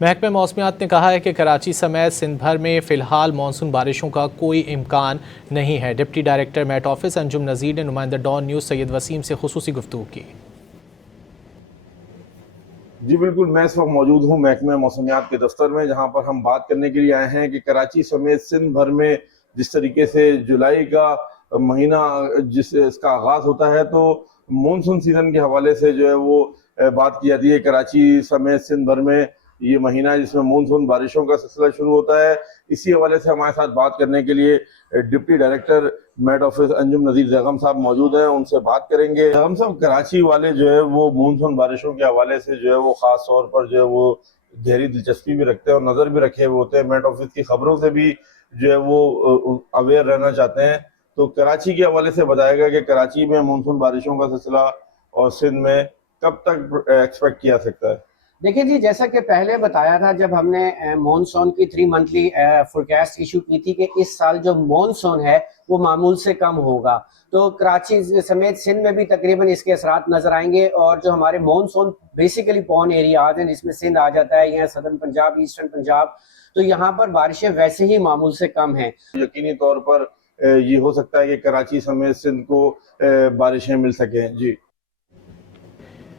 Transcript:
محکمہ موسمیات نے کہا ہے کہ کراچی سمیت سندھ بھر میں فی الحال مانسون بارشوں کا کوئی امکان نہیں ہے۔ ڈپٹی ڈائریکٹر میٹ آفس انجم نذیر نے نمائندہ ڈان نیوز سید وسیم سے خصوصی گفتگو کی۔ جی بالکل، میں اس وقت موجود ہوں محکمہ موسمیات کے دفتر میں، جہاں پر ہم بات کرنے کے لیے آئے ہیں کہ کراچی سمیت سندھ بھر میں جس طریقے سے جولائی کا مہینہ اس کا آغاز ہوتا ہے، تو مونسون سیزن کے حوالے سے جو ہے وہ بات کی جاتی ہے۔ کراچی سمیت سندھ بھر میں یہ مہینہ جس میں مونسون بارشوں کا سلسلہ شروع ہوتا ہے، اسی حوالے سے ہمارے ساتھ بات کرنے کے لیے ڈپٹی ڈائریکٹر میٹ آفس انجم نذیر زیغم صاحب موجود ہیں، ان سے بات کریں گے۔ زیغم صاحب، کراچی والے جو ہے وہ مونسون بارشوں کے حوالے سے جو ہے وہ خاص طور پر جو ہے وہ گہری دلچسپی بھی رکھتے ہیں اور نظر بھی رکھے ہوئے ہوتے ہیں، میٹ آفس کی خبروں سے بھی جو ہے وہ اویئر رہنا چاہتے ہیں۔ تو کراچی کے حوالے سے بتائے گا کہ کراچی میں مونسون بارشوں کا سلسلہ اور سندھ میں کب تک ایکسپیکٹ کیا سکتا ہے؟ دیکھیں جی، جیسا کہ پہلے بتایا تھا جب ہم نے مونسون کی 3 منتھلی فورکاسٹ ایشو کی تھی کہ اس سال جو مونسون ہے وہ معمول سے کم ہوگا، تو کراچی سمیت سندھ میں بھی تقریباً اس کے اثرات نظر آئیں گے۔ اور جو ہمارے مونسون بیسیکلی پون ایریاز ہیں جس میں سندھ آ جاتا ہے، یہاں سدرن پنجاب، ایسٹرن پنجاب، تو یہاں پر بارشیں ویسے ہی معمول سے کم ہیں۔ یقینی طور پر یہ ہو سکتا ہے کہ کراچی سمیت سندھ کو بارشیں مل سکیں۔ جی